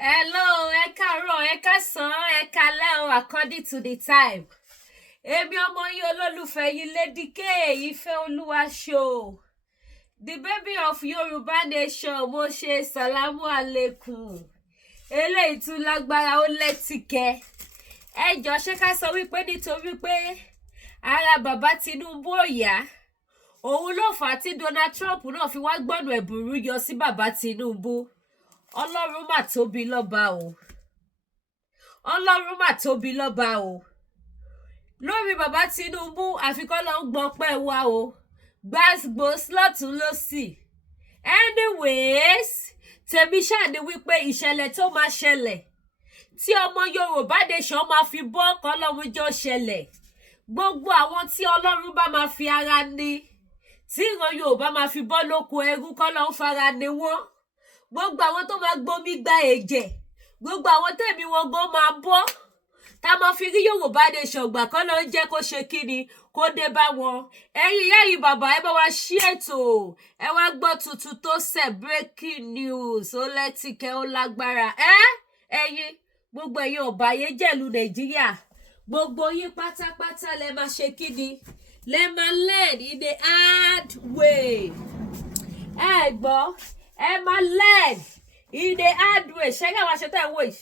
Hello, ẹ káàárọ̀, ẹ káàsán, ẹ káalẹ́ o, according to the time. Èmi ọmọ yín olólùfẹ́ yín Lady K, Ìfẹ́olúwa show. The baby of Yorùbá nation, mo ṣe salamu alaikum. Eléyìí tún lágbára ó lẹ́tìkẹ́. Ẹ jọ̀ọ́ ṣé ká sọ wípé nítorí pé ara bàbá Tinubu ò yá. Òun ló fà á tí Donald Trump náà fi wá gbọ́nà ẹ̀bùrú yọ sí bàbá Tinubu. Ọlọ́run mà tóbi lọ́ba o. Ọlọ́run mà tóbi lọ́ba o. Lórí bàbá Tinubu àfikọ́ ló ń gbọ́ pẹ́ wa o. Gbàgbós lọ́tún lósì. Anyways, tèmi ṣáà ni wípé ìṣẹ̀lẹ̀ tó máa ṣẹlẹ̀ tí ọmọ Yorùbá nation máa fi bọ́ kọ́lọ́run jọ ṣẹlẹ̀. Gbogbo àwọn tí Ọlọ́run bá máa fi ara ní, tí ìran Yorùbá máa fi bọ́ lóko ẹrú kọ́lọ́run fara ní wọ́n. Gbogbo àwọn tó máa gbomi gba ẹ̀jẹ̀, gbogbo àwọn tẹ̀mí wọn gan máa bọ́, tá máa fi rí Yorùbá nation gbà kọ́ ló ń jẹ́ kó ṣe kíni kó dé bá wọn. Ẹ̀yin ìyá yìí bàbá ẹ bá wa ṣí ètò, ẹ wá gbọ́ tuntun tó ṣẹ̀ breaking news ó lẹ́tìkẹ́ ó lágbára. Ẹ̀yin gbogbo ẹ̀yin ọ̀bàyéjẹ̀lú Nàìjíríà, gbogbo yín pátápátá lẹ máa ṣe kíni, lẹ máa learn in the hard way. Ẹ gbọ́, ẹ máa learn in the hard way. Ṣẹ́gà wá ṣe tẹ́ ẹ wò yìí.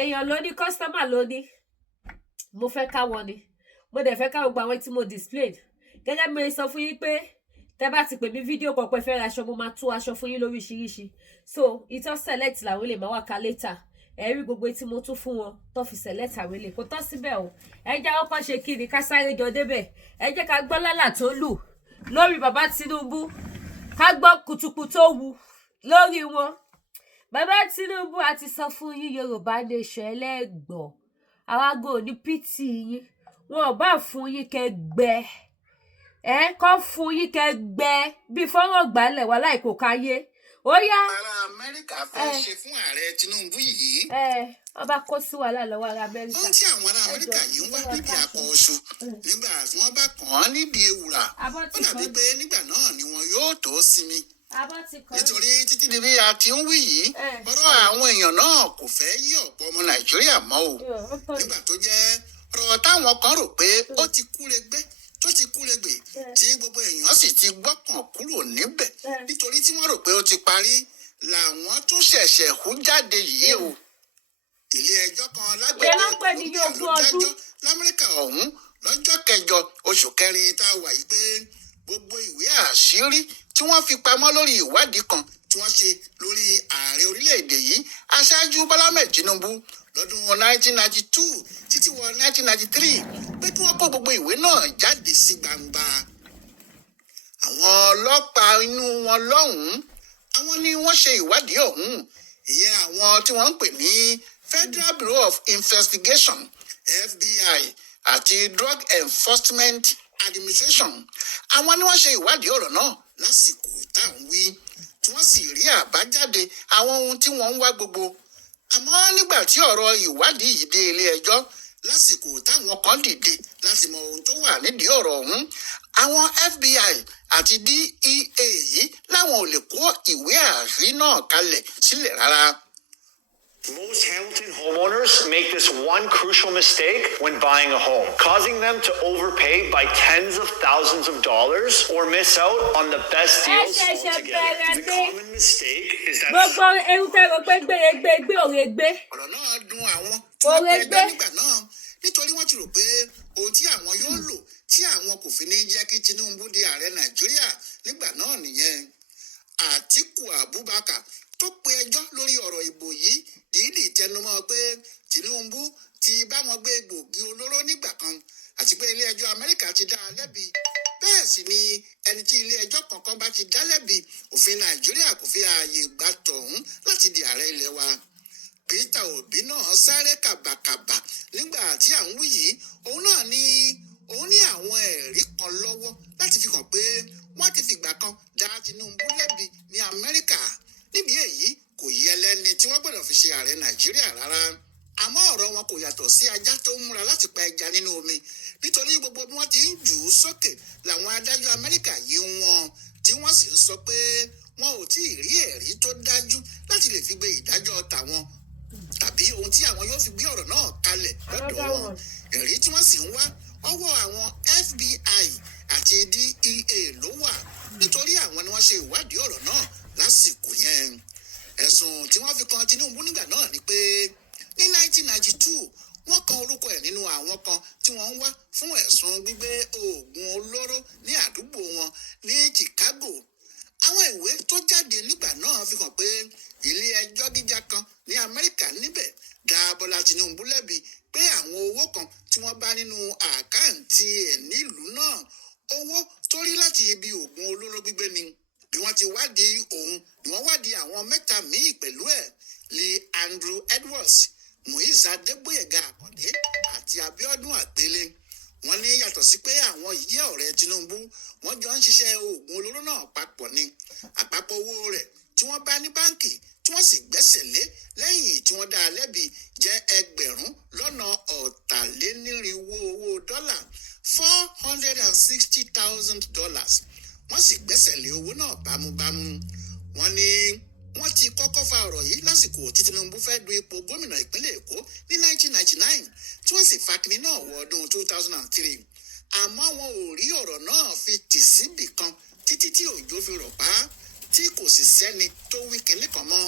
Èèyàn ló ní, kọ́sítọ́mà ló ní. Mo fẹ́ ká wọn ni. Mo dẹ̀ fẹ́ ká gbogbo àwọn tí mo display. Gẹ́gẹ́ bí mo sọ fún yín pé tẹ́ bá ti pè mí fídíò kan pé fẹ́ ra aṣọ, mo máa tú aṣọ fún yín lóríṣiríṣi. So ìtọ́ select làwọn lè máa wá ka later. Ẹ rí gbogbo tí mo tún fún wọn tó fi select àwọn ilé. Kò tọ́ síbẹ̀ o. Ẹ jẹ́ ọkọ̀ ṣe kí ni ká sáré jọ débẹ̀. Ẹ jẹ́ ká gbọ́ lálà tó lù lórí bàbá Tinubu. Ká gbọ́ kùtùkù tó wu lórí wọn. Bàbá Tinubu a ti sọ fún yín Yorùbá nation ẹlẹ́gbọ̀n. Àwa go ní pity yín. Wọn ò bá fún yín kẹgbẹ́. Kọ́ fún yín kẹgbẹ́ bí fọ́nrán gbálẹ̀ wà láì kò káyé. Ó yá. Ará Amẹ́ríkà fẹ́ ṣe fún ààrẹ Tinubu yìí. Wọ́n bá kó sí wàhálà lọ́wọ́ ará Amẹ́ríkà. Ohun tí àwọn ará Amẹ́ríkà yìí ń wá níbi àkọ́ṣu nígbà tí wọ́n bá kàn án nídìí ewùrà. Ó dàbí pé nígbà náà ni wọn yóò tó sinmi. Nítorí títí di bí a ti ń wí yìí, ọ̀rọ̀ àwọn èèyàn náà kò fẹ́ yí ọ̀pọ̀ ọmọ Nàìjíríà mọ́ o. Nígbà tó jẹ́ ọ̀rọ̀ táwọn kan rò pé ó ti kúregbé tó ti kúregbè tí gbogbo èèyàn sì ti gbọ́kàn kúrò níbẹ̀ nítorí tí wọ́n rò pé ó ti parí làwọn tún ṣẹ̀ṣẹ̀ hú jáde yìí o. Ilé ẹjọ́ kan lágbègbè Columbia ló dájọ́ l'Amẹ́ríkà ọ̀hún lọ́jọ́ 8 oṣù kẹrin tá a wà yìí pé gbogbo ìwé àṣírí tí wọ́n fi pamọ́ lórí ìwádìí kan tí wọ́n ṣe lórí ààrẹ orílẹ̀-èdè yìí aṣáájú Bọ́lá Ahmed Tinubu lọ́dún 1992 títí wọ 1993 pé kí wọ́n kó gbogbo ìwé náà jáde sí gbangba. Àwọn ọlọ́pàá inú wọn lọ́hùn-ún, àwọn ni wọ́n ṣe ìwádìí ọ̀hún. Ìyẹn àwọn tí wọ́n ń pè ní Federal Bureau of Investigation FBI àti Drug Enforcement Administration. Àwọn ni wọ́n ṣe ìwádìí ọ̀rọ̀ náà lásìkò táwọn wí tí wọ́n sì rí àbájáde àwọn ohun tí wọ́n ń wá gbogbo. Àmọ́ nígbà tí ọ̀rọ̀ ìwádìí yìí dé ilé ẹjọ́ lásìkò táwọn kan dìde láti mọ ohun tó wà nídìí ọ̀rọ̀ ọ̀hún, àwọn FBI àti DEA yìí láwọn ò lè kó ìwé àṣírí náà kalẹ̀ sílẹ̀ rárá. Most Hamilton homeowners make this one crucial mistake when buying a home, causing them to overpay by tens of thousands of dollars or miss out on the best deals altogether. The common mistake is that ọ̀rọ̀ náà dùn àwọn tí wọ́n pẹ́ gbẹ́ nígbà náà nítorí wọ́n ti rò pé ohun tí àwọn yóò lò tí àwọn kò fi ní jẹ́ kí Tinubu di ààrẹ Nàìjíríà nígbà náà nìyẹn. Àtíkù Abubakar tó pe ẹjọ́ lórí ọ̀rọ̀ ìbò yìí dìídì tẹnumọ́ pé Tinubu ti bá wọn gbé egbògi olóró nígbà kan àti pé ilé ẹjọ́ Amẹ́ríkà ti dá a lẹ́bi. Bẹ́ẹ̀ sì ni ẹni tí ilé ẹjọ́ kankan bá ti dá lẹ́bi, òfin Nàìjíríà kò fi ààyè gbà tọ̀hún láti di ààrẹ ilẹ̀ wa. Peter Obi náà sáré kàbàkàbà nígbà tí à ń wí yìí, òun náà ní òun ní àwọn ẹ̀rí kan lọ́wọ́ láti fi hàn pé wọ́n ti fìgbà kan dá Tinubu lẹ́bi ní Amẹ́ríkà. Níbi èyí kò yẹ lẹ́ni tí wọ́n gbọ́dọ̀ fi ṣe ààrẹ Nàìjíríà rárá. Àmọ́ ọ̀rọ̀ wọn kò yàtọ̀ sí ajá tó ń múra láti pa ẹja nínú omi nítorí gbogbo bí wọ́n ti ń jù ú sókè làwọn adájọ́ Amẹ́ríkà yìí wọn tí wọ́n sì ń sọ pé wọn ò tí ì rí ẹ̀rí tó dájú láti lè fi gbé ìdájọ́ tàwọn tàbí ohun tí àwọn yóò fi gbé ọ̀rọ̀ náà kalẹ̀ lọ́dọ̀ wọn. Ẹ̀rí tí wọ́n sì ń wá ọwọ́ àwọn FBI àti DEA ló wà nítorí àwọn ni wọ́n ṣe ìwádìí ọ̀rọ̀ náà lásìkò yẹn. Ẹ̀sùn tí wọ́n fi kan Tinubu nígbà náà ni pé ní 1992 wọ́n kan orúkọ ẹ̀ nínú àwọn kan tí wọ́n ń wá fún ẹ̀sùn gbígbé oògùn olóró ní àdúgbò wọn ní Chicago. Àwọn ìwé tó jáde nígbà náà fi hàn pé ilé ẹjọ́ gíga kan ní Amẹ́ríkà níbẹ̀ dá Bọ́lá Tinubu lẹ́bi pé àwọn owó kan tí wọ́n bá nínú àkáǹtì ẹ̀ nílùú náà owó tó rí láti ibi oògùn olóró gbígbé ni. Bí wọ́n ti wádìí òun ni wọ́n wádìí àwọn mẹ́ta míì pẹ̀lú ẹ̀ Lee Andrew Edwards, Muiz Adégbóyèga Àkàndé àti Abíọ́dún Àgbélé. Wọ́n ní yàtọ̀ sí pé àwọn yìí jẹ́ ọ̀rẹ́ Tinubu, wọ́n jọ ń ṣiṣẹ́ oògùn olóró náà papọ̀ ni. Àpapọ̀ owó rẹ̀ tí wọ́n bá ní báǹkì tí wọ́n sì gbẹ́sẹ̀ lé lẹ́yìn tí wọ́n dá a lẹ́bi jẹ́ ẹgbẹ̀rún lọ́nà ọ̀tàlénírínwó owó dọ́là $460,000. Wọ́n sì gbẹ́sẹ̀ lé owó náà bámúbámú. Wọ́n ní wọ́n ti kọ́kọ́ fa ọ̀rọ̀ yìí lásìkò tí Tinubu fẹ́ du ipò gómìnà ìpínlẹ̀ Èkó ní 1999 tí wọ́n sì fa kinní náà wọ ọdún 2003. Àmọ́ wọn ò rí ọ̀rọ̀ náà fi tì síbì kan títí tí òjò fi rọ̀ pa tí kò sì sẹ́ni tó wí kinní kan mọ́.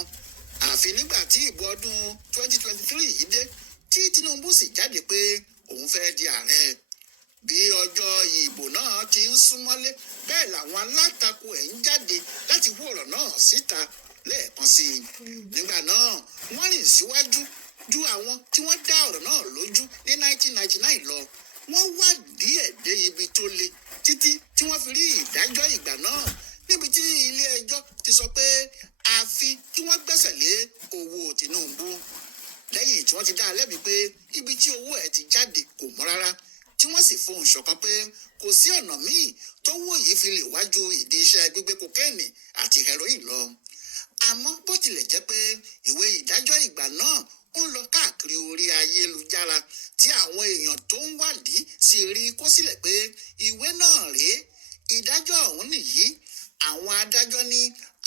Àfi nígbà tí ìbò ọdún 2023 yìí dé tí Tinubu sì jáde pé òun fẹ́ di ààrẹ. Bí ọjọ́ ìbò náà ti ń súnmọ́lé bẹ́ẹ̀ làwọn alátakò ẹ̀ ń jáde láti hú ọ̀rọ̀ náà síta lẹ́ẹ̀kan sí i. Nígbà náà wọ́n rìn síwájú ju àwọn tí wọ́n dá ọ̀rọ̀ náà lójú ní 1999 lọ. Wọ́n wá díẹ̀ dé ibi tó le títí tí wọ́n fi rí ìdájọ́ ìgbà náà níbi tí ilé ẹjọ́ ti sọ pé àfi kí wọ́n gbẹ́sẹ̀ lé owó Tinubu. Lẹ́yìn tí wọ́n ti dá a lẹ́bi pé ibi tí owó ẹ̀ ti jáde kò mọ́ rárá tí wọ́n sì fohùn ṣọ̀kan pé kò sí ọ̀nà míì tó wó yìí fi lè wájú ìdí iṣẹ́ gbígbé kokéènì àti heroin lọ. Àmọ́ bó tilẹ̀ jẹ́ pé ìwé ìdájọ́ ìgbà náà ń lọ káàkiri orí ayélujára tí àwọn èèyàn tó ń wádìí sì rí kó sílẹ̀ pé ìwé náà rèé, ìdájọ́ ọ̀hún nìyí. Àwọn adájọ́ ní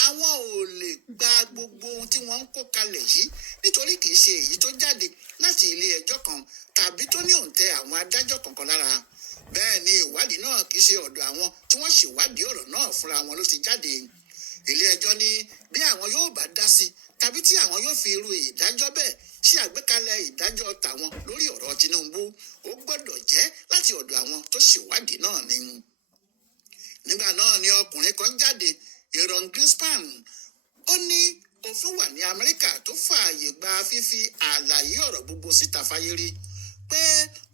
àwọn ò lè gba gbogbo ohun tí wọ́n ń kó kalẹ̀ yìí nítorí kì í ṣe èyí tó jáde láti ilé ẹjọ́ kan tàbí tó ní òǹtẹ̀ àwọn adájọ́ kankan lára. Bẹ́ẹ̀ ni ìwádìí náà kì í ṣe ọ̀dọ̀ àwọn tí wọ́n ṣèwádìí ọ̀rọ̀ náà fúnra wọn ló ti jáde. Ilé ẹjọ́ ní bí àwọn yóò bá dá sí tàbí tí àwọn yóò fi irú ìdájọ́ bẹ́ẹ̀ ṣe àgbékalẹ̀ ìdájọ́ tàwọn lórí ọ̀rọ̀ Tinubu ó gbọ́dọ̀ jẹ́ láti ọ̀dọ̀ àwọn tó ṣèwádìí náà ni. Nígbà náà ni ọkùnrin kan jáde, Aaron Greenspan, ó ní òfin wà ní Amẹ́ríkà tó fààyè gba fífi àlàyé ọ̀rọ̀ gbogbo síta fáyé rí pé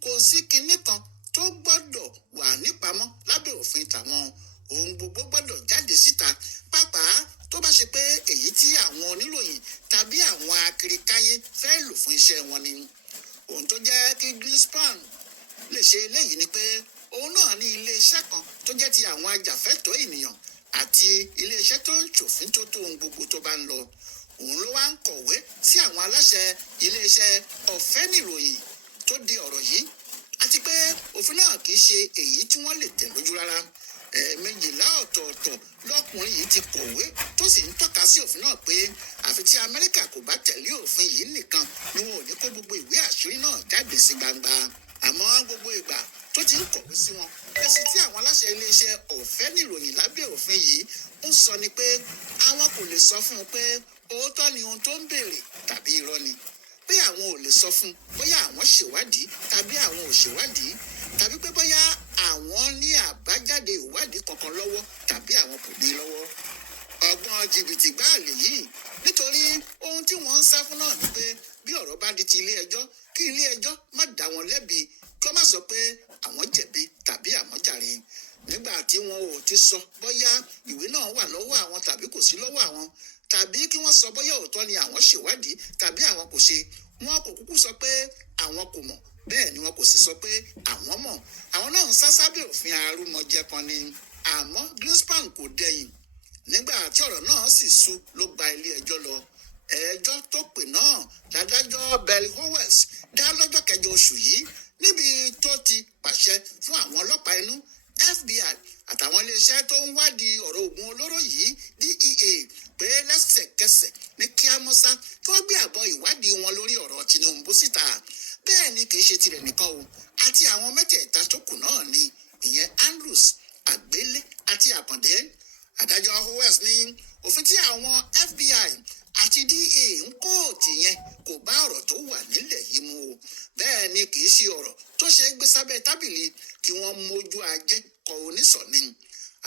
kò sí kinní kan tó gbọ́dọ̀ wà nípamọ́ lábẹ́ òfin tàwọn. Ohun gbogbo gbọ́dọ̀ jáde síta, pàápàá tó bá ṣe pé èyí tí àwọn oníròyìn tàbí àwọn akirikáyé fẹ́ lò fún iṣẹ́ wọn ni. Ohun tó jẹ́ kí Greenspan lè ṣe eléyìí ni pé òun náà ní iléeṣẹ́ kan tó jẹ́ ti àwọn ajàfẹ́tọ̀ọ́ ènìyàn àti iléeṣẹ́ tó ń ṣòfin tó tó ohun gbogbo tó bá ń lọ. Òun ló wá ń kọ̀wé sí àwọn aláṣẹ iléeṣẹ́ ọ̀fẹ́ nìròyìn tó di ọ̀rọ̀ yìí àti pé òfin náà kì í ṣe èyí tí wọ́n lè tẹ̀ lójú rárá. Ẹ̀ẹ̀mejìlá ọ̀tọ̀ọ̀tọ̀ lọ́kùnrin yìí ti kọ̀wé tó sì ń tọ́ka sí òfin náà pé àfi tí Amẹ́ríkà kò bá tẹ̀lé òfin yìí nìkan ni wọn ò ní kó gbogbo ìwé àṣírí náà jáde sí gbangba. Àmọ́ gbogbo ìgbà tó ti ń kọ̀wé sí wọn, èsì tí àwọn aláṣẹ iléeṣẹ́ ọ̀fẹ́ nìròyìn lábẹ́ òfin yìí ń sọ ni pé àwọn kò lè sọ fún un pé òótọ́ ni ohun tó ń béèrè tàbí irọ́ ni, pé àwọn ò lè sọ fún un bóyá àwọn ṣèwádìí tàbí àwọn ò ṣèwádìí, tàbí pé bóyá àwọn ní àbájáde ìwádìí kankan lọ́wọ́ tàbí àwọn kò ní lọ́wọ́. Ọgbọ́n jìbìtì gbáà lèyí, nítorí ohun tí wọ́n ń sá fún náà ni pé bí ọ̀rọ̀ bá di ti ilé ẹjọ́, kí ilé ẹjọ́ má dá wọn lẹ́bi, kí wọ́n má sọ pé àwọn jẹ̀bi tàbí àwọn jàre. Nígbà tí wọn ò ti sọ bóyá ìwé náà wà lọ́wọ́ àwọn tàbí kò sí lọ́wọ́ àwọn, tàbí kí wọ́n sọ bóyá òótọ́ ni àwọn ṣèwádìí tàbí àwọn kò ṣe, wọn kò kúkú sọ pé àwọn kò mọ̀, bẹ́ẹ̀ ni wọn kò sì sọ pé àwọn mọ̀. Àwọn náà ń sá sábẹ́ òfin arúmọjẹ kan ni. Àmọ́ Greenspan kò dẹ̀yìn. Nígbà tí ọ̀rọ̀ náà sì sú ló gba ilé ẹjọ́ lọ. Ẹjọ́ tó pè náà ládájọ́ Bell Howells dá lọ́jọ́ 9 oṣù yìí níbi tó ti pàṣẹ fún àwọn ọlọ́pàá inú, FBI àtàwọn iléeṣẹ́ tó ń wádìí ọ̀rọ̀ oògùn olóró yìí DEA pé lẹ́sẹ̀kẹsẹ̀ ní kíámọ́sá kí wọ́n gbé àbọ̀ ìwádìí wọn lórí ọ̀rọ̀ Tinubu síta. Bẹ́ẹ̀ ni kì í ṣe tirẹ̀ nìkan o, àti àwọn mẹ́tẹ̀ẹ̀ta tó kù náà ni ìyẹn Andrews, Àgbélé àti Àkàndé. Adájọ́ OS ní òfin tí àwọn FBI àti DEA ń kóòtù yẹn kò bá ọ̀rọ̀ tó wà nílẹ̀ yìí mu o. Bẹ́ẹ̀ ni kì í ṣe ọ̀rọ̀ tó ṣe é gbé sábẹ́ tábìlì kí wọ́n mójú ajé kọ onísọ̀ni.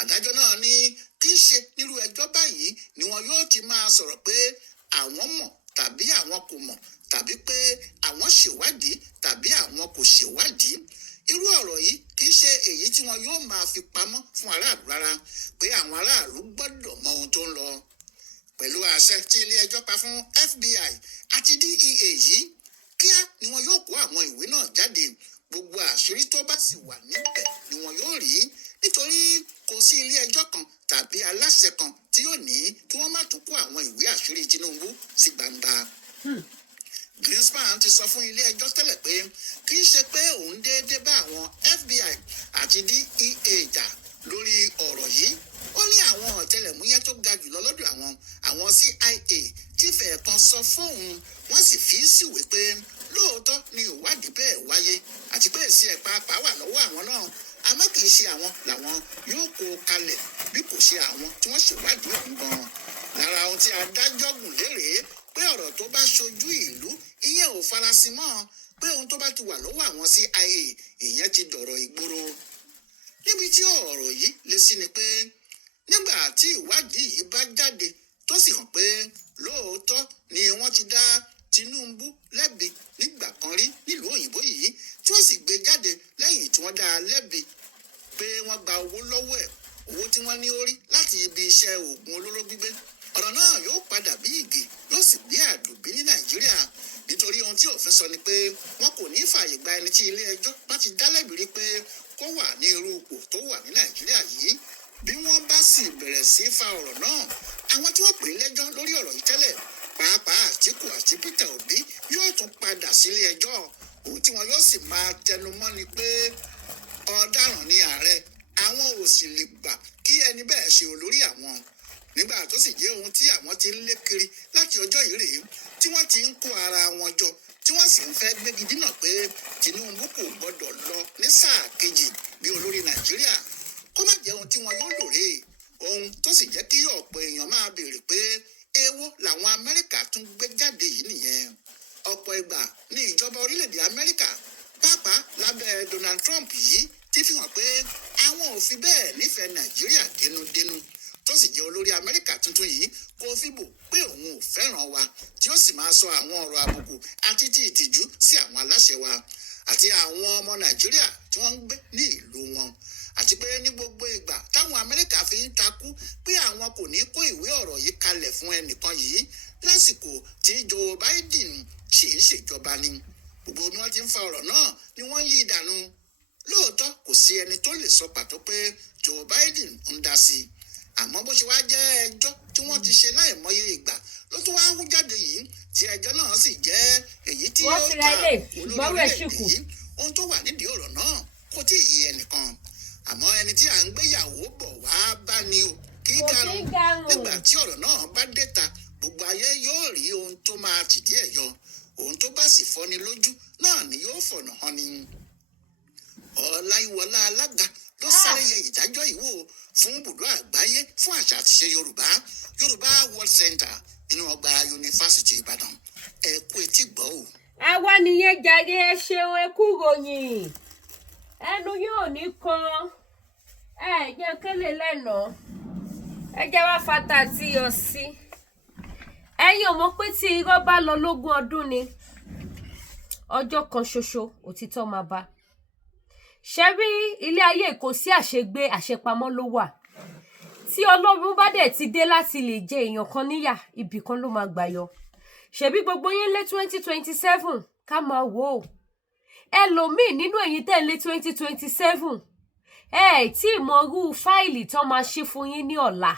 Adájọ́ náà ní kì í ṣe nírú ẹjọ́ báyìí ni wọn yóò ti máa sọ̀rọ̀ pé àwọn mọ̀ tàbí àwọn kò mọ̀ tàbí pé àwọn ṣèwádìí tàbí àwọn kò ṣèwádìí. Irú ọ̀rọ̀ yìí kì í ṣe èyí tí wọn yóò máa fi pamọ́ fún aráàlú rárá, pé àwọn aráàlú gbọ́dọ̀ mọ ohun tó ń lọ. Pẹ̀lú àṣẹ tí ilé ẹjọ́ pa fún FBI àti DEA yìí, kíá ni wọn yóò kó àwọn ìwé náà jáde. Gbogbo àṣírí tó bá sì wà níbẹ̀ ni wọn yóò rí, nítorí kò sí ilé ẹjọ́ kan tàbí aláṣẹ kan tí yóò ní kí wọ́n má tún kó àwọn ìwé àṣírí Tinubu sí gbangba. Greenspan ti sọ fún ilé ẹjọ́ tẹ́lẹ̀ pé kì í ṣe pé òun déédéé bá àwọn FBI àti DEA jà lórí ọ̀rọ̀ yìí. Ó ní àwọn ọ̀tẹlẹ̀múyẹ́ tó ga jùlọ lọ́dọ̀ àwọn CIA tí fẹ̀ẹ́ kan sọ fóun, wọ́n sì fi síwèé pé lóòótọ́ ni ìwádìí bẹ́ẹ̀ wáyé àti pé èsì ẹ̀ pàápàá wà lọ́wọ́ àwọn náà, àmọ́ kì í ṣe àwọn làwọn yóò kó kalẹ̀ bí kò ṣe àwọn tí wọ́n ṣèwádìí ọ̀hún gan-an. Lára ohun tí adájọ́ gùn lérè pé ọ̀rọ̀ tó bá ṣojú ìlú ìyẹn ò farasin mọ́, pé ohun tó bá ti wà lọ́wọ́ àwọn CIA ìyẹn ti dọ̀rọ̀ ìgboro. Níbi tí ọ̀rọ̀ yìí lé sí ni pé nígbà tí ìwádìí yìí bá jáde tó sì hàn pé lóòótọ́ ni wọ́n ti dá Tinubu lẹ́bi nígbà kan rí nílùú òyìnbó yìí, tí wọ́n sì gbé jáde lẹ́yìn tí wọ́n dá a lẹ́bi pé wọ́n gba owó lọ́wọ́ ẹ̀, owó tí wọ́n ní ó rí láti ibi iṣẹ́ oògùn olóró gbígbé. Ọ̀rọ̀ náà yóò padà bí ìgè, yóò sì bí àdùbí ní Nàìjíríà, nítorí ohun tí òfin sọ ni pé wọn kò ní fààyè gba ẹni tí ilé ẹjọ́ bá ti dá lẹ́bi rí pé kó wà ní irú ipò tó wà ní Nàìjíríà yìí. Bí wọ́n bá sì bẹ̀rẹ̀ sí fa ọ̀rọ̀ náà, àwọn tí wọ́n pè lẹ́jọ́ lórí ọ̀rọ̀ yìí tẹ́lẹ̀, pàápàá Àtíkù àti Peter Obi, yóò tún padà sílé ẹjọ́. Ohun tí wọn yóò sì máa tẹnumọ́ ni pé ọ̀daràn ni ààrẹ, àwọn ò sì lè gbà kí ẹni bẹ́ẹ̀ ṣe olórí àwọn. Nígbà tó sì jẹ́ ohun tí àwọn ti ń lé kiri láti ọjọ́ yìí rèé, tí wọ́n ti ń kó ara wọn jọ, tí wọ́n sì ń fẹ́ gbégi dínà pé Tinubu kò gbọdọ̀ lọ ní sáà kejì bí olórí Nàìjíríà. Kó má jẹ́ ohun tí wọn yóò lò rèé, ohun tó sì jẹ́ kí ọ̀pọ̀ èèyàn máa béèrè pé èwo làwọn Amẹ́ríkà tún gbé jáde yìí nìyẹn. Ọ̀pọ̀ ìgbà ní ìjọba orílẹ̀-èdè Amẹ́ríkà, pàápàá lábẹ́ Donald Trump yìí, ti fi hàn pé àwọn ò fi bẹ́ẹ̀ nífẹ̀ẹ́ Nàìjíríà dénúdénú. Tó sì jẹ́ olórí Amẹ́ríkà tuntun yìí kò fìbò pé òun ò fẹ́ràn wa, tí ó sì máa sọ àwọn ọ̀rọ̀ àbùkù àti ti ìtìjú sí àwọn aláṣẹ wa àti àwọn ọmọ Nàìjíríà tí wọ́n ń gbé ní ìlú wọn. Àti pé ní gbogbo ìgbà táwọn Amẹ́ríkà fi ń takú pé àwọn kò ní kó ìwé ọ̀rọ̀ yìí kalẹ̀ fún ẹnìkan yìí lásìkò tí Joe Biden ṣì ń ṣèjọba ni. Gbogbo bí wọ́n ti ń fa ọ̀rọ̀ náà ni wọ́n yí ìdànù. Lóòótọ́ kò sí ẹni tó lè sọ pàtó pé Joe Biden ń dá sí i. Àmọ́ bó ṣe wá jẹ́ ẹjọ́ tí wọ́n ti ṣe láìmọye ìgbà ló tún wá hú jáde yìí, tí ẹjọ́ náà sì jẹ́ èyí tí yóò ta olórí orílẹ̀-èdè yìí. Ohun tó wà nídìí ọ̀rọ̀ náà kò tí ì yé ẹnìkan. Àmọ́ ẹni tí à ń gbéyàwó bọ̀ wá bá ní o kì í garun. Nígbà tí ọ̀rọ̀ náà bá dé ta, gbogbo ayé yóò rí ohun tó máa tìdí ẹ̀ yọ. Ohun tó bá sì fọ́ni lójú náà ni yóò fọ̀nà hàn ni. Ọláyíwọlá Alága ló sáré yẹ ìdájọ́ ìwò fún ibùdó àgbáyé fún àṣà àti ìṣe Yorùbá World Center nínú ọgbà yunifásitì Ìbàdàn. Ẹ kú etí gbọ́ o. Ẹ wá nìyẹn jàre, ẹ ṣeun, ẹ kú ròyìn. Ẹnu yóò ní kan, ẹ jẹ́ kélé lẹ́nà, ẹ jẹ́ wá fata tí yọ sí. Ẹ̀yin ò mọ̀ pé tí irọ́ bá lọ lógún ọdún ni ọjọ́ kan ṣoṣo òtítọ́ máa bá. Ṣé rí ilé ayé kò sí àṣegbé, àṣepamọ́ ló wà. Tí Ọlọ́run bá dẹ̀ ti dé láti lè jẹ èèyàn kan níyà, ibì kan ló máa gbà yọ. Ṣebí gbogbo yín lé 2027 ká máa wò ó. Ẹlòmíì nínú ẹ̀yin tẹ́ lé 2027 tí ìmọ̀rú fáìlì tó máa ṣí fún yín ní ọ̀la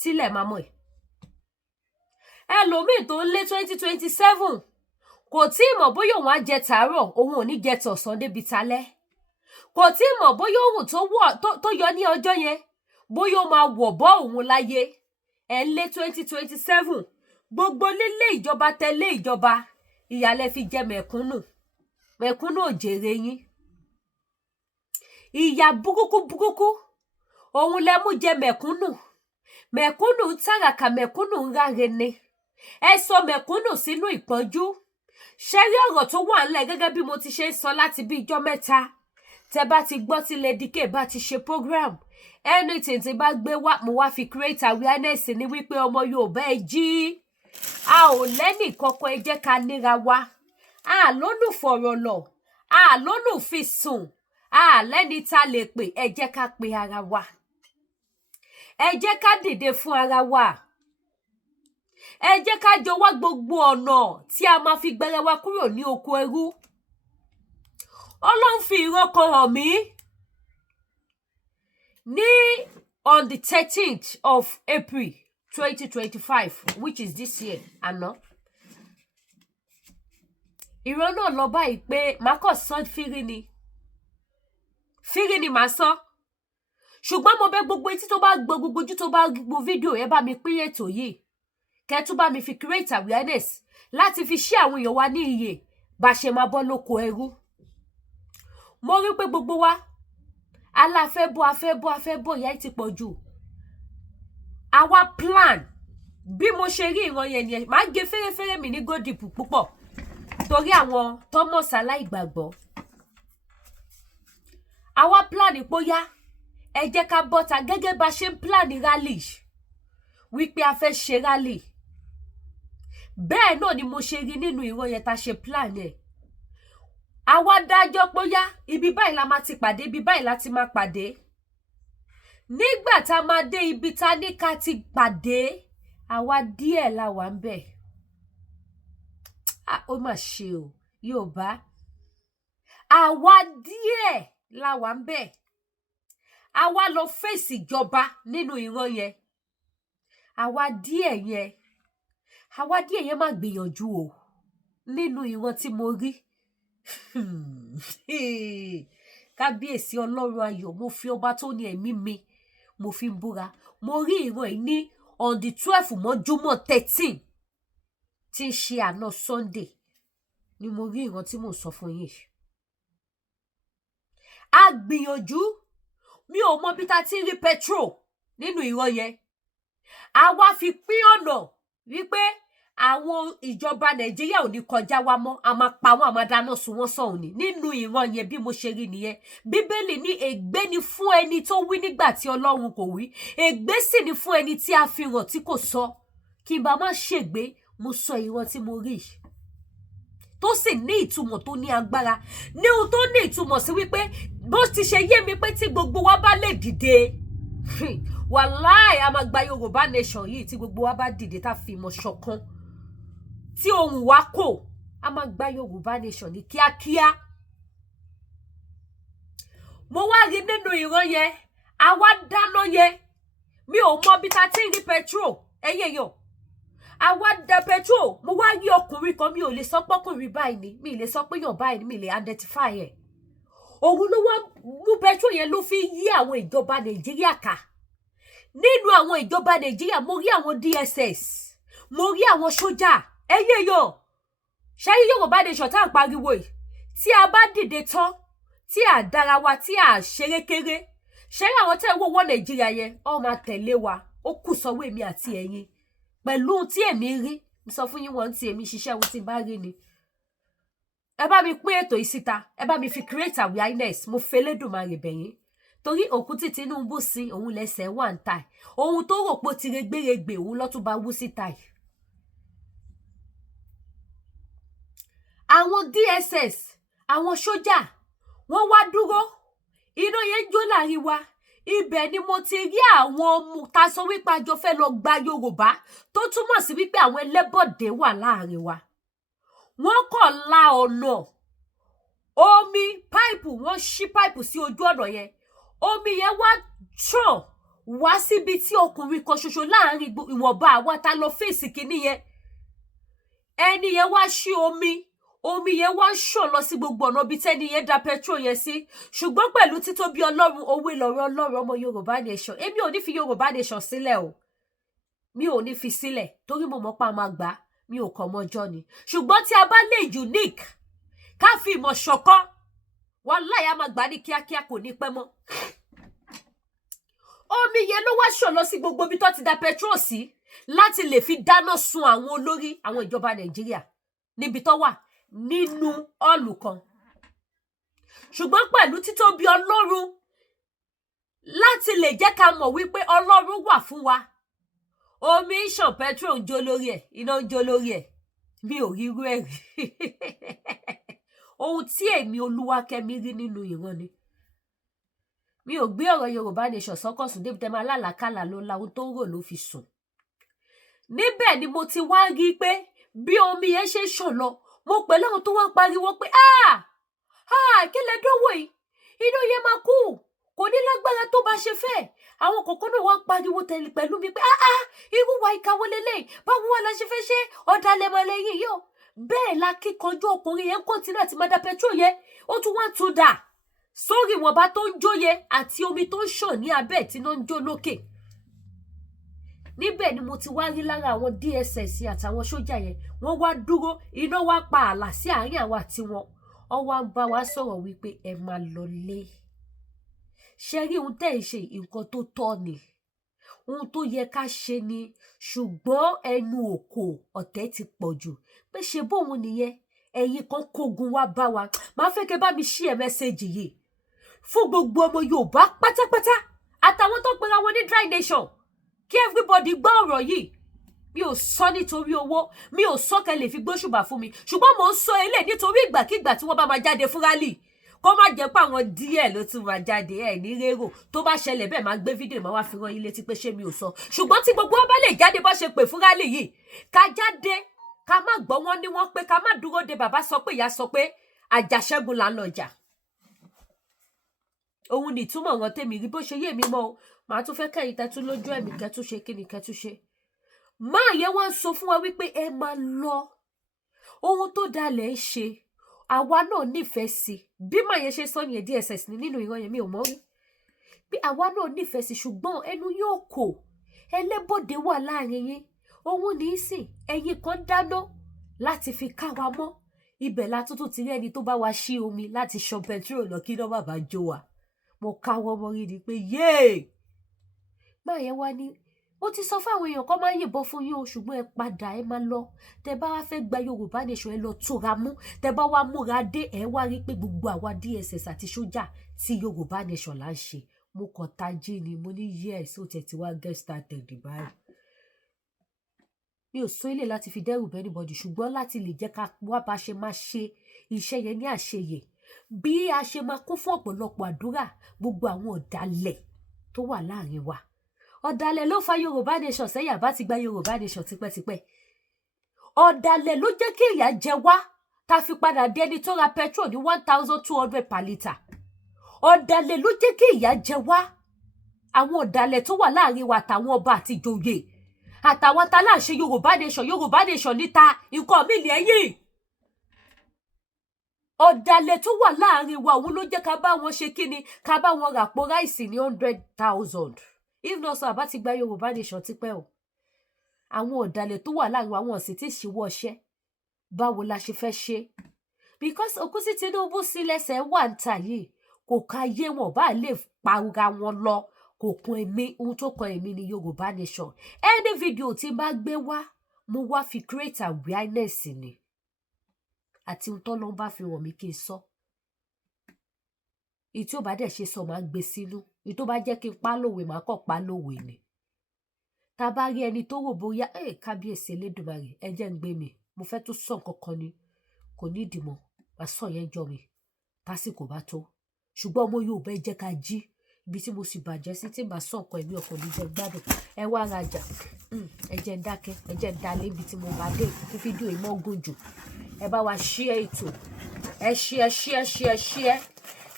tílẹ̀ máa mọ̀ ẹ̀. Ẹlòmíì tó ń lé 2027 kò tí ì mọ̀ bóyá òun á jẹ tàárọ̀, òun ò ní jẹ tọ̀sán débi talẹ́. kò tí mọ̀ bóyá ohun tó yọ ní ọjọ́ yẹn bóyá ó máa wọ̀ bọ́ òun láyé ẹ̀ ń lé 2027 gbogbo lílé ìjọba tẹ̀lé ìjọba ìyàlẹ́ fi jẹ mẹ̀kúnnù ò jèrè yín ìyà burúkú òun lẹ mú jẹ mẹ̀kúnnù ń tàràkà mẹ̀kúnnù ń ráre ni ẹ sọ mẹ̀kúnnù sínú ìpọ́njú ṣe rí ọ̀rọ̀ tó wà ńlẹ̀ gẹ́gẹ́ bí mo ti ṣe ń sọ láti bí ijọ́ mẹ́ta tẹ bá ti gbọ́ tí Lady K bá ti ṣe program anything tí bá gbé wá mo wá fi create awareness ní wípé ọmọ Yorùbá ẹ jí a ò lẹ́nì kọ́kọ́ ẹ jẹ́ ká níra wa a lónù fọ̀rọ̀ lọ a lónù fi sùn a lẹ́ni tá lè pè ẹ jẹ́ ká pe ara wa ẹ jẹ́ ká dìde fún ara wa ẹ jẹ́ ká jọ wá gbogbo ọ̀nà tí a máa fi gbẹrẹ wa kúrò ní oko ẹrú Ọlọ́run fi ìran kan hàn mí ní on the 13th of April 2025 which is this year àná ìran náà lọ báyìí pé màá kàn sọ fírí ni màá sọ ṣùgbọ́n mo bẹ̀ gbogbo etí tó bá gbọ́ gbogbo ojú tó bá gbọ́ fídíò ẹ bá mi pín ètò yìí kẹ́ tún bá mi fi create awareness láti fi ṣí àwọn èèyàn wa ní iye bá ṣe máa bọ́ lóko ẹrú mo rí pé gbogbo wa afẹ́bọ́ ìyà ti pọ̀ jù àwa plan bí mo ṣe rí ìran yẹn ni màá gé fẹ́rẹ́fẹ́rẹ́ mi ní gòdìpù púpọ̀ torí àwọn Thomas aláìgbàgbọ́ àwa plan ìpóyá ẹ jẹ́ ká bọ́ta gẹ́gẹ́ bá ṣe ń plan rally wípé a fẹ́ ṣe rally bẹ́ẹ̀ náà ni mo ṣe rí nínú ìran yẹn tá ṣe plan ẹ̀ àwa dájọ́ póyá ibi báyìí la máa ti pàdé ibi báyìí la ti máa pàdé nígbà tá a máa dé ibi tá ní ká ti pàdé àwa díẹ̀ la wà ń bẹ̀ ó mà ṣe o Yorùbá àwa díẹ̀ la wà ń bẹ̀ àwa lọ fèsì ìjọba nínú ìran yẹn àwa díẹ̀ yẹn má gbìyànjú o nínú ìran tí mo rí kábíyèsí Ọlọ́run ayọ̀ mo fi ọba tó ní ẹ̀mí mi mo fi ń búra mo rí ìran yìí ní on the 12 mọ́júmọ́ 13 tí ń ṣe àná Sunday ni mo rí ìran tí mò ń sọ fún yín a gbìyànjú mi ò mọ bí ta ti rí petrol nínú ìran yẹn a wá fi pín ọ̀nà wípé àwọn ìjọba Nàìjíríà ò ní kọjá wa mọ́ a máa pa wọ́n a máa dáná sun wọ́n sọ̀hún ni nínú ìran yẹn bí mo ṣe rí nìyẹn Bíbélì ní ègbé ni fún ẹni tó wí nígbà tí Ọlọ́run kò wí ègbé sì ni fún ẹni tí a fi hàn tí kò sọ kí n bá má ṣègbé mo sọ ìran tí mo rí tó sì ní ìtumọ̀ tó ní agbára ní ohun tó ní ìtumọ̀ sí wípé bó ti ṣe yé mi pé tí gbogbo wa bá lè dìde wàláì a máa gba Yorùbá nation yìí tí gbogbo wa bá dìde tá fi ìmọ̀ ṣọ̀kan tí ohun wa kò a máa gba Yorùbá nation ní kíákíá mo wá rí nínú ìran yẹn àwa dáná yẹn mi ò mọ bí ta ti ń rí petrol ẹyẹ yọ àwa da petrol mo wá rí ọkùnrin kan mi ò lè sọ pọkùnrin báyìí ni mi lè sọ pé yàn báyìí ni mi lè identify ẹ òun ló wá mú petrol yẹn ló fi yí àwọn ìjọba Nàìjíríà ká nínú àwọn ìjọba Nàìjíríà mo rí àwọn DSS mo rí àwọn sójà ẹyẹ yọ ṣáyé Yorùbá nation tá à ń pariwo yìí tí a bá dìde tán tí a dára wa tí a ṣerékeré ṣáyé àwọn tẹ́ ń wọ́wọ́ Nàìjíríà yẹn ó máa tẹ̀lé wa ó kù sọ́wọ́ èmi àti ẹ̀yin pẹ̀lú tí èmi rí mo sọ fún yín wọ́n tí èmi ṣiṣẹ́ ohun tí n bá rí ni ẹ bá mi pín ètò yìí síta ẹ bá mi fi create awareness mo fẹ́ Elédùmarè bẹ̀yìn torí òkú tí Tinubu sin òun lẹ́sẹ̀ wà ń ta ohun tó rò pé tirégbèrègbè òun lọ́tún bá wú síta yìí àwọn DSS àwọn sójà wọ́n wá dúró iná yẹn jó láàrin wa ibẹ̀ ni mo ti rí àwọn ọmọ ta sọ wípé àjọ fẹ́ lọ gba Yorùbá tó túmọ̀ sí wípé àwọn ẹlẹ́bọ̀dé wà láàrin wa wọ́n kàn la ọ̀nà omi páìpù wọ́n ṣí páìpù sí ojú ọ̀nà yẹn omi yẹn wá tàn wá síbi tí ọkùnrin kan ṣoṣo láàrin ìwọ̀nba àwa ta lọ fèsì kínní yẹn ẹni yẹn wá ṣí omi omi yẹn wá ń ṣàn lọ sí gbogbo ọ̀nà bí tẹ́ni yẹn da petrol yẹn sí ṣùgbọ́n pẹ̀lú títóbi Ọlọ́run òwe lọ̀rọ̀ Ọlọ́run ọmọ Yorùbá nation èmi ò ní fi Yorùbá nation sílẹ̀ o mi ò ní fi sílẹ̀ torí mo mọ̀ pa máa gbà mi ò kàn mọ́jọ́ ni ṣùgbọ́n tí a bá lè unique ká fi ìmọ̀ ṣọ̀kan wàláhì a máa gbà ní kíákíá kò ní pẹ́ mọ́ omi yẹn ló wá ṣàn lọ sí gbogbo ibi tó ti da petrol sí láti lè fi dáná sun àwọn olórí àwọn ìjọba Nàìjíríà níbi tó wà nínú ọ̀lù kan ṣùgbọ́n pẹ̀lú títóbi Ọlọ́run láti lè jẹ́ ká mọ̀ wípé Ọlọ́run wà fún wa omi ń ṣàn petrol ń jó lórí ẹ̀ iná ń jó lórí ẹ̀ mi ò rí irú ẹ̀ rí ohun tí èmi Olúwakẹ́mi rí nínú ìran ni mi ò gbé ọ̀rọ̀ Yorùbá nation sọ́kọ̀sùn débi tẹ́ máa lálàkàlà ló la ohun tó ń rò ló fi sùn níbẹ̀ ni mo ti wá rí pé bí omi yẹn ṣe ṣàn lọ mo pẹ̀lú àwọn tó wá ń pariwo pé kí lẹ dánwò yìí iná yẹn máa kú kò ní lágbára tó bá ṣe fẹ́ àwọn kọ̀ọ̀kan náà wá ń pariwo tẹ̀lé pẹ̀lú mi pé irú wa ìkàwọ́ lélẹ̀ báwo wà la ṣe fẹ́ ṣe ọ̀dàlẹ̀ mọ̀lẹ́yìn yìí o bẹ́ẹ̀ la kíkanjú ọkùnrin yẹn kọ́ńtínú àti mada petrol yẹn ó tún wá tún dà sórí ìwọ̀nba tó ń jó yẹn àti omi tó ń ṣàn ní abẹ́ tí iná ń jó lókè níbẹ̀ ni mo ti wá rí lára àwọn DSS àtàwọn sójà yẹn wọ́n wá dúró iná wá pa ààlà sí àárín àwa àti wọn wọ́n wá ń bá wa sọ̀rọ̀ wípé ẹ máa lọ lé ṣe rí ohun tẹ́ ẹ̀ ṣe nǹkan tó tọ́ ni ohun tó yẹ ká ṣe ni ṣùgbọ́n ẹnu òkò ọ̀tẹ̀ ti pọ̀ jù pé ṣe bóun nìyẹn ẹ̀yin kan kógun wá bá wa máa fẹ́ kẹ́ bá mi ṣí ẹ̀ mẹ́sẹ̀jì yìí fún gbogbo ọmọ Yorùbá pátápátá àtàwọn tó pera wọn ní dry nation kí everybody gbọ́ ọ̀rọ̀ yìí mi ò sọ nítorí owó mi ò sọ kẹ́ lè fi gbóṣùbà fún mi ṣùgbọ́n mò ń sọ eléyìí nítorí ìgbàkigbà tí wọ́n bá máa jáde fún rálì kó má jẹ́ pé àwọn díẹ̀ ló tún máa jáde ẹ̀ ní rérò tó bá ṣẹlẹ̀ bẹ́ẹ̀ máa gbé fídíò máa wá fi rán yín létí pé ṣé mi ò sọ ṣùgbọ́n tí gbogbo wọn bá lè jáde bó ṣe pè fún rálì yìí ká jáde ká má gbọ́ wọn ní wọ́n pé ká má dúró de bàbá sọ pé ìyá sọ pé àjàṣẹ́gun là ń lọ jà òun ní ìtumọ̀ wọn tèmi rí bó ṣe yé mi mọ́ o màá tún fẹ́ kẹ́yìn tẹ́tú lójú ẹ̀mí kẹ́tú ṣe kí ni kẹ́tú ṣe máa yẹ wá ń sọ fún wa wípé ẹ máa lọ ohun tó dalẹ̀ ń ṣe àwa náà nífẹ̀ẹ́ sí bí màá yẹn ṣe sọ yẹn DSS ní nínú ìran yẹn mi ò mọ̀ rí bí àwa náà nífẹ̀ẹ́ sí ṣùgbọ́n ẹnu yóò kò ẹlẹ́bọ̀dé wà láàrin yín òun ní í sìn ẹ̀yin kan dáná láti fi ká wa mọ́ ibẹ̀ látúntò ti rí ẹni tó bá wa ṣí omi láti ṣan pẹtrol lọ kí náà bàbá jó wa mo káwọ́ mọ́ rí ni pé yéè máa yẹn wá ní ó ti sọ fáwọn èèyàn kan máa ń yìnbọn fún yín o ṣùgbọ́n ẹ padà ẹ máa lọ tẹ bá wá fẹ́ gba Yorùbá nation ẹ lọ tóra mú tẹ bá wá múra dé ẹ wá rí pé gbogbo àwa DSS àti sójà tí Yorùbá nation là ń ṣe mo kàn tají ni mo ní yes ó tẹ̀ tí wá get started báyìí mi ò sọ ilé láti fi dẹ́rù bẹ́ẹ̀ anybody ṣùgbọ́n láti lè jẹ́ ká wá bá ṣe máa ṣe iṣẹ́ yẹn ní àṣeyẹ bí a ṣe máa kún fún ọ̀pọ̀lọpọ̀ àdúrà gbogbo àwọn ọ̀dàlẹ̀ tó wà láàrin wa ọ̀dàlẹ̀ ló fa Yorùbá nation sẹ́yìn àbá ti gba Yorùbá nation tipẹ́tipẹ́ ọ̀dàlẹ̀ ló jẹ́ kí ìyà jẹ wá tá fi padà dé ẹni tó ra petrol ní 1,200 per litre ọ̀dàlẹ̀ ló jẹ́ kí ìyà jẹ wá àwọn ọ̀dàlẹ̀ tó wà láàrin wa àtàwọn ọba àti ìjòyè àtàwọn tá láṣẹ Yorùbá nation níta nǹkan mi lẹ́yìn ọ̀dàlẹ̀ tó wà láàrin wa òun ló jẹ́ ká bá wọn ṣe kíni ká bá wọn ràpò ráìsì ní 100,000 if not so àbá ti gba Yorùbá nation tipẹ́ o àwọn ọ̀dàlẹ̀ tó wà láàrin wa wọn sì ti ṣíwọ́ ọṣẹ́ báwo la ṣe fẹ́ ṣe because òkú sí Tinubu sí lẹ́sẹ̀ wà ń ta yìí kò ká yé wọn bá lè para wọn lọ kò kún èmi ohun tó kan èmi ní Yorùbá nation any video tí bá gbé wá mo wá fi create awareness ni àti ohun tó lọ́n bá fi hàn mí kí n sọ èyí tí ó bá dẹ̀ ṣe sọ máa gbé sínú èyí tó bá jẹ́ kí n pa lówe máa kọ́ pa lówe ni tá a bá rí ẹni tó wò bóyá kábíyèsí Elédùmarè ẹ jẹ́ ń gbé mi mo fẹ́ tó sọ nǹkan kan ni kò ní ìdìmọ̀ wá sọ yẹn jọ mi tásìkò bá tó ṣùgbọ́n ọmọ Yorùbá ẹ jẹ́ ká jí ibi tí mo sì bàjẹ́ sí tí màá sọ nǹkan ẹ̀mí ọkàn mi jẹ́ gbádùn ẹ wá rajà ẹ jẹ́ ń dákẹ́ ẹ jẹ́ ń dalé ibi tí mo bá dé kí fídíò yìí mọ́ gùn jù ẹ bá wa share ètò ẹ share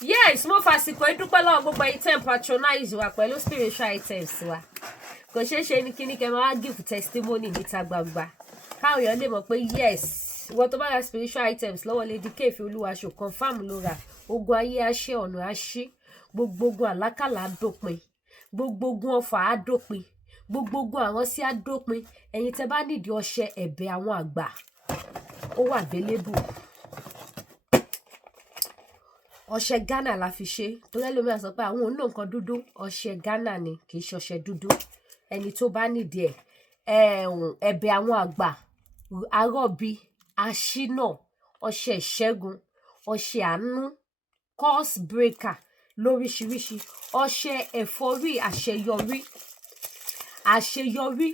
yes mo fàsìkò ìdúpẹ́ lọ́wọ́ gbogbo ẹ̀yin tẹ́ ń patronize wa pẹ̀lú spiritual items wa kò ṣeé ṣe ní kíní kẹ́ máa wá give testimony níta gbangba káwọn èèyàn lè mọ̀ pé yes ìwọ tó bá ra spiritual items lọ́wọ́ Lady K Ìfẹ́ Olúwaṣò confam ló ra ogun ayé àṣẹ ọ̀nà àṣí gbogbo ogun àlákàlà àdópin gbogbo ogun ọfà àdópin gbogbo ogun àwọn sí àdópin ẹ̀yin tẹ́ bá nídìí ọṣẹ ẹ̀bẹ̀ àwọn àgbà ó wà available ọṣẹ Ghana la fi ṣe torí ẹlòmíràn sọ pé àwọn òun náà nǹkan dúdú ọṣẹ Ghana ni kì í ṣọṣẹ dúdú ẹni tó bá nídìí ẹ̀bẹ̀ àwọn àgbà arọ́bí aṣínà ọṣẹ ìṣẹ́gun ọṣẹ àánú course breaker lóríṣiríṣi ọṣẹ ẹ̀fọ́rí àṣeyọrí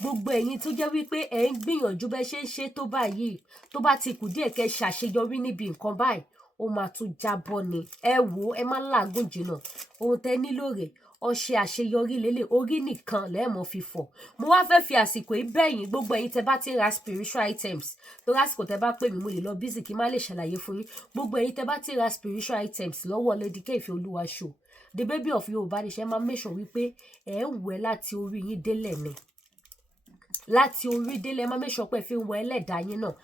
gbogbo ẹ̀yin tó jẹ́ wípé ẹ̀ ń gbìyànjú bẹ́ ṣe ń ṣe tó báyìí tó bá ti kù díẹ̀ kẹ́ ṣàṣeyọrí níbi nǹkan báyìí ó máa tún jábọ́ ni ẹ wò ẹ má làágùn jìnnà ohun tẹ́ nílò rẹ̀ ọṣẹ àṣeyọrí lélẹ̀ orí nìkan lẹ́ẹ̀mọ́ fífọ̀ mo wá fẹ́ fi àsìkò yìí bẹ̀yìn gbogbo ẹ̀yin tẹ́ bá ti ra spiritual items tó lásìkò tẹ́ bá pè mí mo lè lọ busy kí n má lè ṣàlàyé fún yín gbogbo ẹ̀yin tẹ́ bá ti ra spiritual items lọ́wọ́ Lady K Ìfẹ́ Olúwaṣò the baby of Yorùbá nation máa make sure wípé ẹ̀ ń wẹ̀ láti orí yín délẹ̀ ni láti orí délẹ̀ máa make sure pé ẹ fi ń wẹ̀ ẹlẹ́dàá yín náà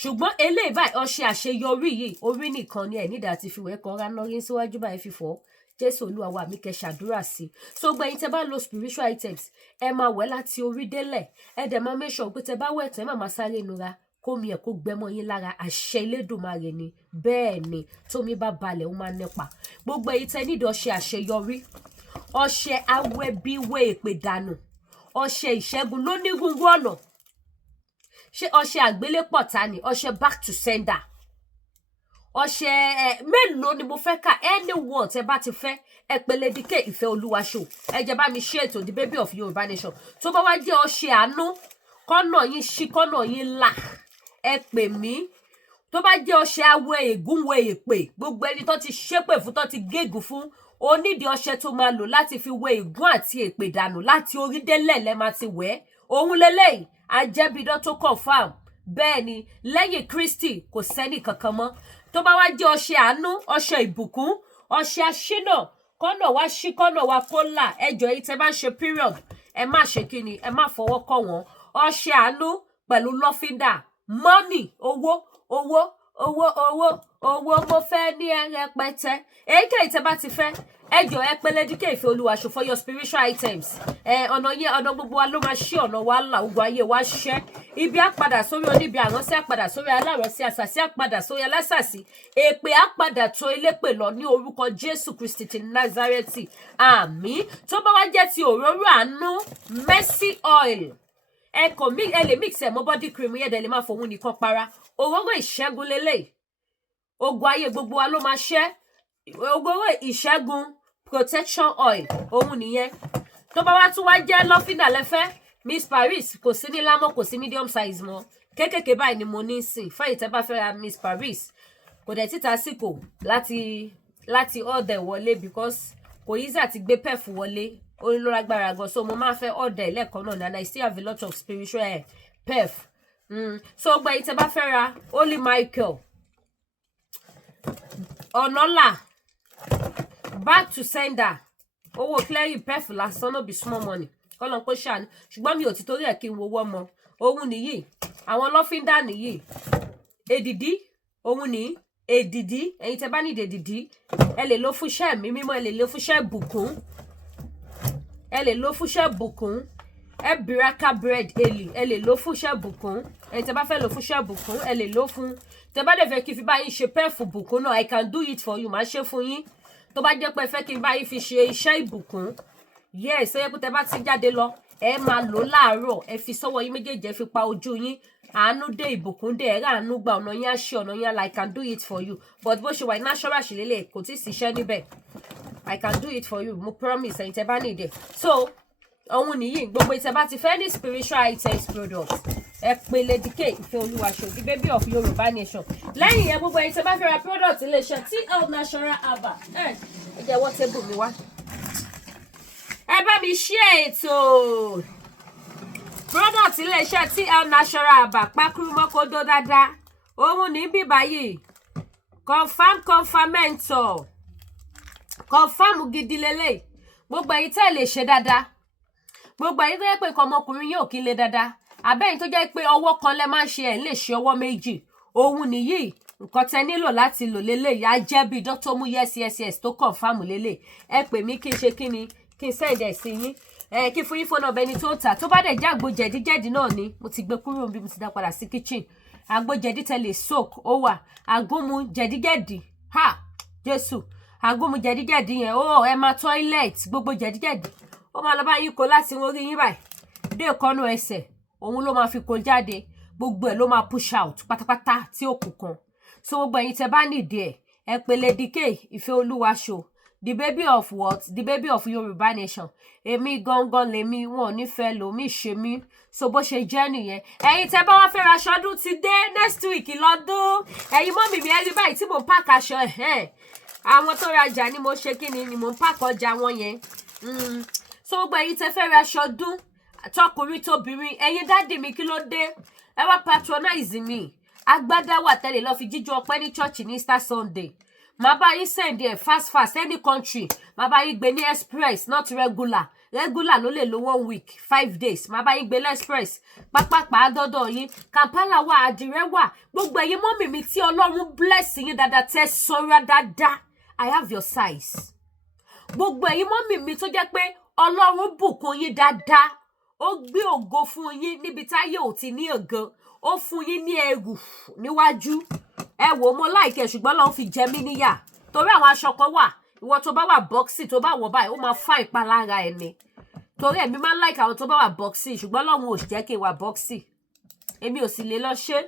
ṣùgbọ́n eléyìí báyìí ọṣẹ àṣeyọrí yìí orí nìkan ni ẹ̀ nídàá ti fi wẹ̀ kọ́ ránárí síwájú báyìí fífọ́ Jésù Olúwa wa mi kẹ́ ṣàdúrà sí so gbẹ̀yìn tẹ́ bá lo spiritual items ẹ máa wẹ̀ láti orí délẹ̀ ẹ dẹ̀ máa make sure pé tẹ́ bá wẹ̀ tẹ́ máa sáré nura kómi ẹ̀ kó gbẹmọ yín lára àṣẹ Elédùmarè ni bẹ́ẹ̀ ni tómi bá balẹ̀ ó máa nípa gbogbo èyí tẹ́ nídìí ọṣẹ àṣeyọrí ọṣẹ awẹ́bíwé èpè dànù ọṣẹ ìṣẹ́gun lónírúurú ọ̀nà ṣé ọṣẹ àgbélépọ̀tà ni ọṣẹ back to sender ọṣẹ mélòó ni mo fẹ́ kà anyone tẹ́ bá ti fẹ́ ẹ pè Lady K Ìfẹ́ Olúwaṣò ẹ jẹ́ bá mi share ètò the baby of Yorùbá nation tó bá wá jẹ́ ọṣẹ àánú kọ́nà yín ṣí kọ́nà yín là ẹ pè mí tó bá jẹ́ ọṣẹ awẹ ègúnwẹ èpè gbogbo ẹni tó ti ṣépè fún tó ti gégùn fún onídìí ọṣẹ tó máa lò láti fi wẹ ègún àti èpè dànù láti orí délẹ̀ lẹ́ máa ti wẹ̀ òun lélẹ́yìí ajẹ́bidán tó confam bẹ́ẹ̀ ni lẹ́yìn Kristi kò sẹ́ni kankan mọ́ tó bá wá jẹ́ ọṣẹ àánú ọṣẹ ìbùkún ọṣẹ aṣínà kọ́nà wá ṣí kọ́nà wá kó là ẹjọ́ yìí tẹ́ bá ṣe period ẹ má ṣe kíni ẹ má fọwọ́ kọ́ wọn ọṣẹ àánú pẹ̀lú lọ́fíńdà money owó mo fẹ́ ní rẹpẹtẹ èyíkéyìí tẹ́ bá ti fẹ́ ẹjọ́ ẹ pè Lady K Ìfẹ́ Olúwaṣò for your spiritual items ọ̀nà gbogbo wa ló máa ṣí ọ̀nà wa là ogun ayé wa ṣẹ́ ibi á padà sórí oníbi àránsí á padà sórí alárànsí àṣàsí á padà sórí alásàsí èpè á padà tó elépè lọ ní orúkọ Jésù Kristi ti Nazareti àmín tó bá wá jẹ́ ti òróró àánú mercy oil ẹ lè mix ẹ mọ́ body cream yẹn dẹ̀ lè máa fòun nìkan para òróró ìṣẹ́gun lélẹ̀ ogun ayé gbogbo wa ló máa ṣẹ́ òróró ìṣẹ́gun protection oil òun nìyẹn tó bá wá tún wá jẹ́ lọ́fíńdà lẹ́fẹ́ Miss Paris kò sí ní lámọ́ kò sí medium size mọ́ kékèké báyìí ni mo ní sìn fẹ́yìn tẹ́ bá fẹ́ ra Miss Paris kò dẹ̀ títa síkò láti order wọlé because kò easy àti gbé pef wọlé ó ní lágbára gan so mo máa fẹ́ order lẹ́ẹ̀kan náà and I still have a lot of spiritual pef so gbẹ̀yìn tẹ́ bá fẹ́ ra Holy Michael ọ̀nàlà back to sender owó clearing pef lásán no be small money kọ́lọ́n kó ṣàánú ṣùgbọ́n mi ò ti torí ẹ̀ kí n wowó mọ́ òun nìyí àwọn lọ́fíńdà nìyí èdìdí òun ní èdìdí ẹ̀yin tẹ́ bá ní èdìdí ẹ lè lò fún iṣẹ́ mi mímọ́ ẹ lè lò fún iṣẹ́ bùkún ẹ lè lò fún iṣẹ́ bùkún ẹ biraka bread eli ẹ lè lò fún iṣẹ́ bùkún ẹ̀yin tẹ́ bá fẹ́ lò fún iṣẹ́ bùkún ẹ lè lò fún tẹ́ bá dẹ̀ fẹ́ kí n fi bá yín ṣe pẹ́ẹ̀fù bùkún náà I can do it for you máa ṣe fún yín tó bá jẹ́ pé ẹ fẹ́ kí n bá yín fi ṣe iṣẹ́ ìbùkún yes ẹ pé tẹ́ bá ti jáde lọ ẹ máa lò láàárọ̀ ẹ fi sọ́wọ́ yín méjèèjì ẹ fi pa ojú yín àánú dé ìbùkún dé ẹ ráàánú gba ọ̀nà yín á ṣe ọ̀nà yín I can do it for you but bó ṣe wà ní natural ṣìlélẹ̀ kò tí ì síṣẹ́ níbẹ̀ I can do it for you mo promise ẹ̀yin tẹ́ bá need it so òun nìyí gbogbo ìtẹ́ bá ti fẹ́ ní spiritual items products ẹ pè Lady K Ìfẹ́ Olúwaṣò the baby of Yorùbá nation lẹ́yìn yẹn gbogbo ẹ̀yin tẹ́ bá fẹ́ ra product iléeṣẹ́ TL natural herbal ẹ jẹ́ wọ́n tébù mi wá ẹ bá mi share ètò product iléeṣẹ́ TL natural herbal pákúrú mọ́kódó dáadáa òun ní bíbá yìí confam gidi lélẹ̀ gbogbo ẹ̀yin tẹ́ lè ṣe dáadáa gbogbo ẹ̀yin tó yẹ pé nǹkan ọmọkùnrin yóò kí lè dáadáa Àbẹ́yìn tó jẹ́ pé ọwọ́ kan lẹ máa ń ṣe ẹ̀ lè ṣe ọwọ́ méjì. Òun nìyí nǹkan tẹ́ nílò láti lò lélẹ̀ yá jẹ́ bí Dr. Mu yes tó confirm lélẹ̀. Ẹ pè mí kí n ṣe kíni kí n send ẹ̀ sí yín. Kí fún yín phone number ẹni tó tà tó bá dẹ̀ jẹ́ àgbo jẹ̀díjẹ̀dí náà ni mo ti gbé kúrò bí mo ti dá padà sí kitchen. Àgbo jẹ̀dí tẹ́lẹ̀ soak ó wà. Àgúnmu jẹ̀díjẹ̀dí ha Jésù. Àgúnmu jẹ̀díjẹ̀dí yẹn ó ẹ máa toilet gbogbo jẹ̀díjẹ̀dí. Ó máa lọ bá yín kó láti orí yín báyìí. Dé ìkọ́nú ẹsẹ̀ òun ló máa fi kó jáde. Gbogbo ẹ̀ ló máa push out pátápátá tí ó kù kan. So gbogbo ẹ̀yin tẹ́ bá nídìí ẹ̀ ẹ pè Lady K Ìfẹ́ Olúwa show. The baby of what? The baby of Yorùbá nation. Èmi gangan lèmi wọn ò ní fẹ́ lòmí ṣe mí. So bó ṣe jẹ́ nìyẹn. Ẹ̀yin tẹ́ bá wá fẹ́ ra aṣọ ọdún ti dé next week lọ́dún. Ẹ̀yin mọ́mì mi ẹ rí báyìí tí mò ń pack aṣọ àwọn tó rajà ni mo ṣe kíni ni mò ń pack ọjà wọn yẹn. So gbogbo ẹ̀yin tẹ́ fẹ́ ra aṣọ ọdún tọkùnrin tóbìnrin ẹ̀yin dáàdì mi kí ló dé? Ẹ wá patronize mi. Agbádá wà tẹ́lẹ̀ lọ fi jíjọ ọpẹ́ ní church ní Easter Sunday. Màá bá yín send ẹ̀ fast any country. Màá bá yín gbé ní express not regular. Regular ló lè lo 1 week 5 days. Màá bá yín gbé express. Pápápá dọ́dọ̀ yín. Kampala wà àdìrẹ́ wà. Gbogbo ẹ̀yin mọ́mì mi tí Ọlọ́run bless yín dáadáa tẹ́ sanra dáadáa. I have your size. Gbogbo ẹ̀yin mọ́mì mi tó jẹ́ pé Ọlọ́run bùkún yín dáadáa. Ó gbé ògo fún yín níbi táyé ò ti ní ògo. Ó fún yín ní ẹrù níwájú. Ẹ wò mo like ṣùgbọ́n ló ń fi jẹ mí níyà. Torí àwọn aṣọ kan wà. Ìwọ tó bá wà boxy tó bá wọ̀ báyìí ó máa fa ìpalára ẹ̀ ni. Torí èmi máa like àwọn tó bá wà boxy ṣùgbọ́n Ọlọ́run ò jẹ́ kí n wà boxy. Èmi ò sì lè lọ ṣe.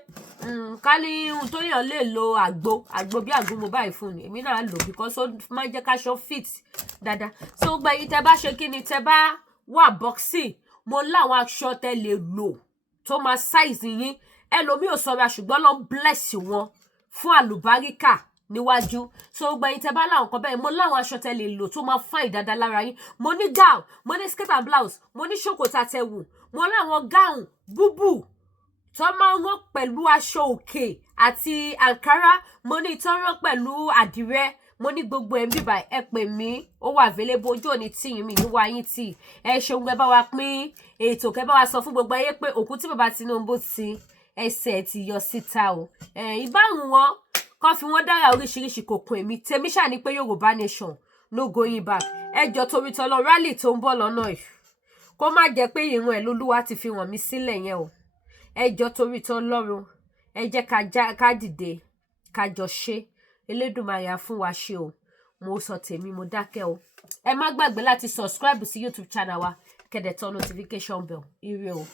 Ká ní ohun tó yàn lè lo àgbo bí àgbo mo báyìí fún ni. Èmi náà lò because ó máa jẹ́ káṣọ fit dáadáa. So gbogbo ẹ̀yin tẹ́ bá ṣe kíni tẹ́ bá wà boxy mo láwọn aṣọ tẹ́ lè lò tó máa size yín. Ẹlòmíì ò sọra ṣùgbọ́n ló ń bless wọn fún àlùbáríkà níwájú. So gbogbo ẹ̀yin tẹ́ bá láwọn kan bẹ́ẹ̀ mo láwọn aṣọ tẹ́ lè lò tó máa fine dáadáa lára yín. Mo ní gown, mo ní skirt and blouse, mo ní ṣòkòtò àtẹ̀wù, mo láwọn gown búbù tó máa ń rán pẹ̀lú aṣọ òkè àti àǹkárá, mo ní tó rán pẹ̀lú àdìrẹ, mo ní gbogbo ẹ̀ ń bíbà ẹ pè mí ó wà available ojú òní tí mi ní wá yín tí ẹ ṣeun ẹ bá wa pín ètò kẹ bá wa sọ fún gbogbo ayé pé òkú tí bàbá Tinubu ti ẹsẹ̀ ti yọ síta o. Ìbáhùn wọn kan fi wọn dára oríṣiríṣi kòkun èmi tèmi ṣáà ní pé Yorùbá nation no going back. Ẹjọ́ torí tọlọ rally tó ń bọ̀ lọ́nà yìí kó má jẹ́ pé ìran ẹ̀ lolúwa ti fi hàn mí sílẹ̀ yẹn o. Ẹjọ́ torí tọlọ́run ẹ jẹ́ ká dìde ká jọ ṣe. Elédùmarè á fún wa ṣe o. Mo sọ tèmi mo dákẹ́ o. Ẹ má gbàgbé láti subscribe sí YouTube channel wa kẹ́dẹ̀ tọ́ notification bell. Ire o.